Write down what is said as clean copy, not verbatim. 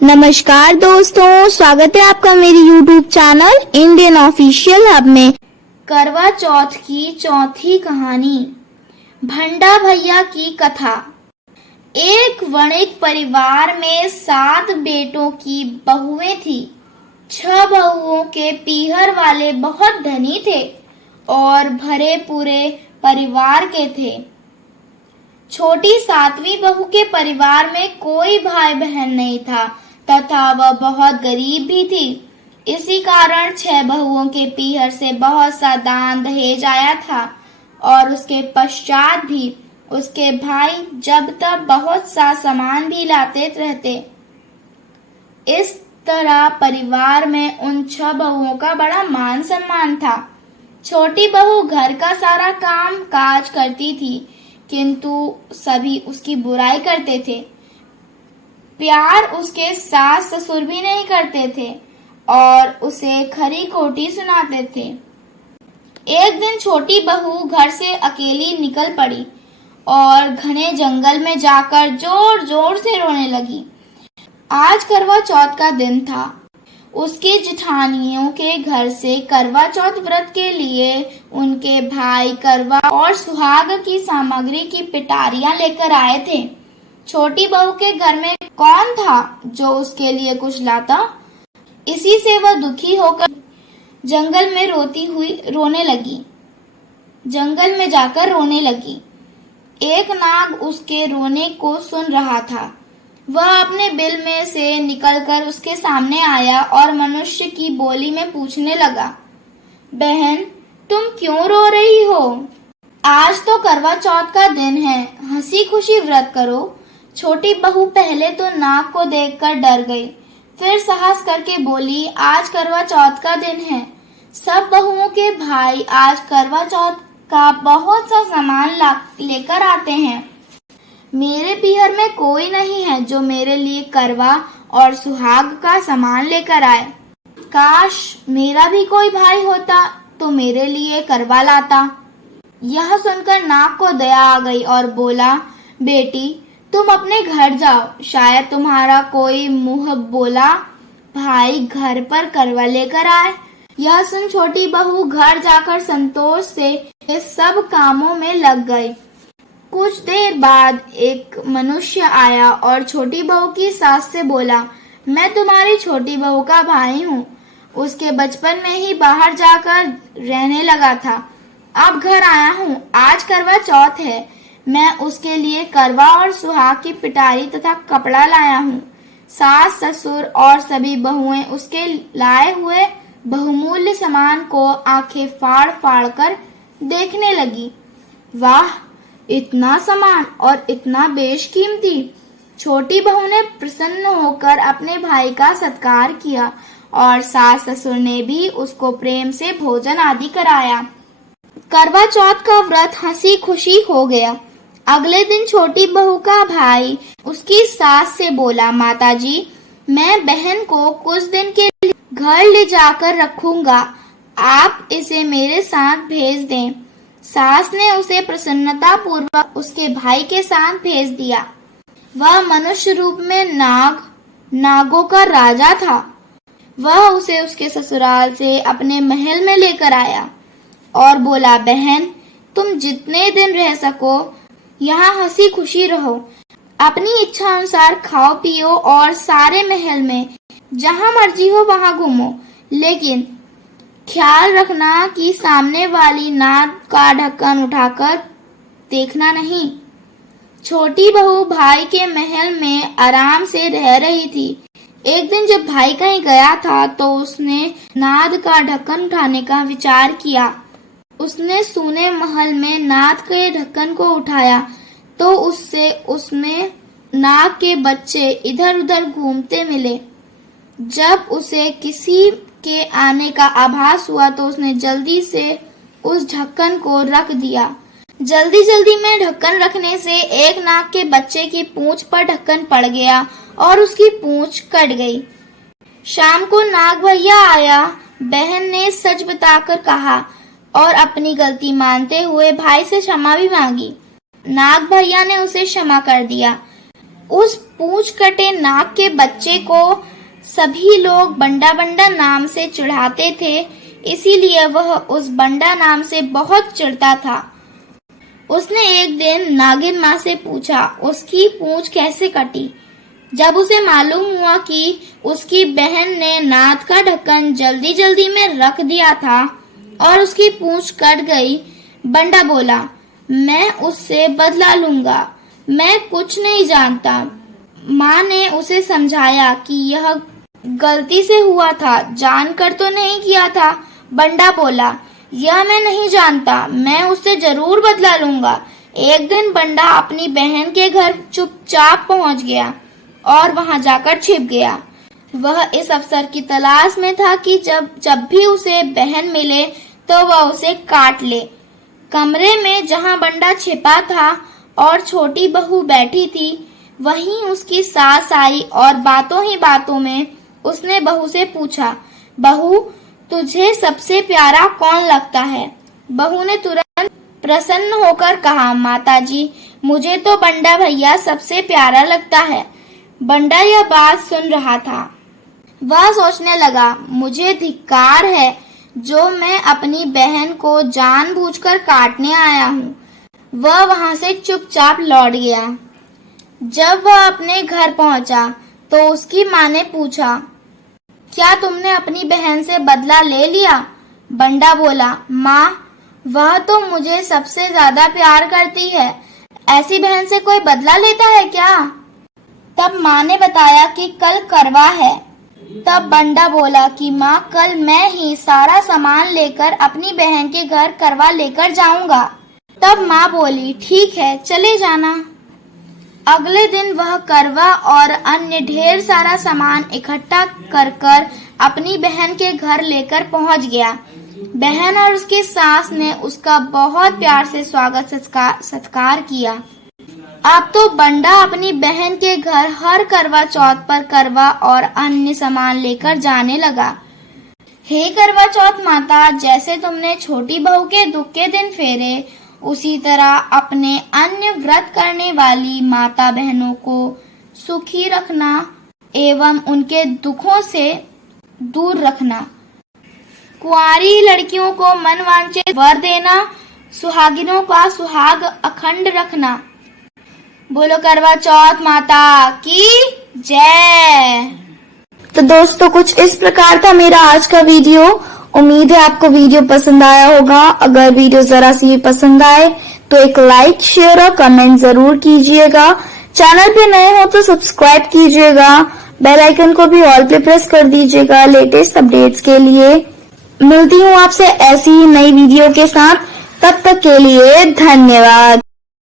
नमस्कार दोस्तों, स्वागत है आपका मेरी YouTube channel Indian official hub में। करवा चौथ की चौथी कहानी, भंडा भैया की कथा। एक वणिक परिवार में 7 बेटों की बहुएं थी। 6 बहुओं के पीहर वाले बहुत धनी थे और भरे पूरे परिवार के थे। छोटी 7वीं बहू के परिवार में कोई भाई बहन नहीं था तथा वह बहुत गरीब भी थी। इसी कारण 6 बहुओं के पीहर से बहुत सा दान दहेज आया था और उसके पश्चात भी उसके भाई जब तब बहुत सा सामान भी लाते रहते। इस तरह परिवार में उन 6 बहुओं का बड़ा मान सम्मान था। छोटी बहू घर का सारा काम काज करती थी, किंतु सभी उसकी बुराई करते थे। प्यार उसके सास ससुर भी नहीं करते थे और उसे खरी खोटी सुनाते थे। एक दिन छोटी बहू घर से अकेली निकल पड़ी और घने जंगल में जाकर जोर जोर से रोने लगी। आज करवा चौथ का दिन था। उसकी जेठानियों के घर से करवा चौथ व्रत के लिए उनके भाई करवा और सुहाग की सामग्री की पिटारियां लेकर आए थे। छोटी बहू के घर में कौन था जो उसके लिए कुछ लाता? इसी से वह दुखी होकर जंगल में जाकर रोने लगी। एक नाग उसके रोने को सुन रहा था। वह अपने बिल में से निकलकर उसके सामने आया और मनुष्य की बोली में पूछने लगा, बहन, तुम क्यों रो रही हो? आज तो करवा चौथ का दिन है, हंसी खुशी व्रत करो। छोटी बहू पहले तो नाग को देखकर डर गई, फिर साहस करके बोली, आज करवा चौथ का दिन है। सब बहुओं के भाई आज करवा चौथ का बहुत सा सामान लेकर आते हैं। मेरे पीहर में कोई नहीं है जो मेरे लिए करवा और सुहाग का सामान लेकर आए। काश मेरा भी कोई भाई होता तो मेरे लिए करवा लाता। यह सुनकर नाग को दया आ गई और बोला, बेटी, तुम अपने घर जाओ, शायद तुम्हारा कोई मुंह बोला भाई घर पर करवा लेकर आए। यह सुन छोटी बहू घर जाकर संतोष से इस सब कामों में लग गई। कुछ देर बाद एक मनुष्य आया और छोटी बहू की सास से बोला, मैं तुम्हारी छोटी बहू का भाई हूँ। उसके बचपन में ही बाहर जाकर रहने लगा था। अब घर आया हूँ। आज करवा चौथ है। मैं उसके लिए करवा और सुहाग की पिटारी तथा कपड़ा लाया हूँ। सास ससुर और सभी बहुएं उसके लाए हुए बहुमूल्य सामान को आंखें फाड़ फाड़ कर देखने लगी। वाह, इतना सामान और इतना बेशकीमती! छोटी बहू ने प्रसन्न होकर अपने भाई का सत्कार किया और सास ससुर ने भी उसको प्रेम से भोजन आदि कराया। करवा चौथ का व्रत हंसी खुशी हो गया। अगले दिन छोटी बहू का भाई उसकी सास से बोला, माताजी, मैं बहन को कुछ दिन के लिए घर ले जाकर रखूंगा, आप इसे मेरे साथ भेज दें। सास ने उसे प्रसन्नता पूर्वक उसके भाई के साथ भेज दिया। वह मनुष्य रूप में नागों का राजा था। वह उसे उसके ससुराल से अपने महल में लेकर आया और बोला, बहन, तुम जितने दिन रह सको यहाँ हंसी खुशी रहो। अपनी इच्छा अनुसार खाओ पियो और सारे महल में जहाँ मर्जी हो वहाँ घूमो, लेकिन ख्याल रखना कि सामने वाली नाद का ढक्कन उठाकर देखना नहीं। छोटी बहू भाई के महल में आराम से रह रही थी। एक दिन जब भाई कहीं गया था तो उसने नाद का ढक्कन उठाने का विचार किया। उसने सूने महल में नाद के ढक्कन को उठाया तो उसमें नाग के बच्चे इधर उधर घूमते मिले। जब उसे किसी के आने का आभास हुआ तो उसने जल्दी से उस ढक्कन को रख दिया। जल्दी में ढक्कन रखने से एक नाग के बच्चे की पूंछ पर ढक्कन पड़ गया और उसकी पूंछ कट गई। शाम को नाग भैया आया। बहन ने सच बताकर कहा और अपनी गलती मानते हुए भाई से क्षमा भी मांगी। नाग भैया ने उसे क्षमा कर दिया। उस पूंछ कटे नाग के बच्चे को सभी लोग बंडा बंडा नाम से चिढ़ाते थे, इसीलिए वह उस बंडा नाम से बहुत चिढ़ता था। उसने एक दिन नागिन माँ से पूछा उसकी पूंछ कैसे कटी। जब उसे मालूम हुआ कि उसकी बहन ने नाद का ढक्कन जल्दी जल्दी में रख दिया था और उसकी पूंछ कट गई, बंडा बोला, मैं उससे बदला लूंगा, मैं कुछ नहीं जानता। माँ ने उसे समझाया कि यह गलती से हुआ था, जानकर तो नहीं किया था। बंडा बोला, यह मैं नहीं जानता, मैं उससे जरूर बदला लूंगा। एक दिन बंडा अपनी बहन के घर चुपचाप पहुंच गया और वहां जाकर छिप गया। वह इस अवसर की तलाश में था कि जब भी उसे बहन मिले तो वह उसे काट ले। कमरे में जहां बंडा छिपा था और छोटी बहू बैठी थी, वहीं उसकी सास आई और बातों ही बातों में उसने बहू से पूछा, बहू तुझे सबसे प्यारा कौन लगता है? बहू ने तुरंत प्रसन्न होकर कहा, माताजी मुझे तो बंडा भैया सबसे प्यारा लगता है। बंडा यह बात सुन रहा था। वह सोचने लगा, मुझे धिक्कार है जो मैं अपनी बहन को जानबूझकर काटने आया हूँ। वह वहां से चुपचाप लौट गया। जब वह अपने घर पहुंचा तो उसकी माँ ने पूछा, क्या तुमने अपनी बहन से बदला ले लिया? बंडा बोला, माँ वह तो मुझे सबसे ज्यादा प्यार करती है, ऐसी बहन से कोई बदला लेता है क्या? तब माँ ने बताया कि कल करवा है। तब बंडा बोला कि माँ कल मैं ही सारा सामान लेकर अपनी बहन के घर करवा लेकर जाऊंगा। तब माँ बोली, ठीक है चले जाना। अगले दिन वह करवा और अन्य ढेर सारा सामान इकट्ठा कर अपनी बहन के घर लेकर पहुंच गया। बहन और उसकी सास ने उसका बहुत प्यार से स्वागत सत्कार किया। अब तो बंडा अपनी बहन के घर हर करवा चौथ पर करवा और अन्य सामान लेकर जाने लगा। हे करवा चौथ माता, जैसे तुमने छोटी बहू के दुख के दिन फेरे, उसी तरह अपने अन्य व्रत करने वाली माता बहनों को सुखी रखना एवं उनके दुखों से दूर रखना। कुंवारी लड़कियों को मनवांछित वर देना, सुहागिनों का सुहाग अखंड रखना। बोलो करवा चौथ माता की जय। तो दोस्तों कुछ इस प्रकार था मेरा आज का वीडियो। उम्मीद है आपको वीडियो पसंद आया होगा। अगर वीडियो जरा सी पसंद आए तो एक लाइक शेयर और कमेंट जरूर कीजिएगा। चैनल पे नए हो तो सब्सक्राइब कीजिएगा, बेल आइकन को भी ऑल पे प्रेस कर दीजिएगा लेटेस्ट अपडेट्स के लिए। मिलती हूँ आपसे ऐसी ही नई वीडियो के साथ, तब तक के लिए धन्यवाद।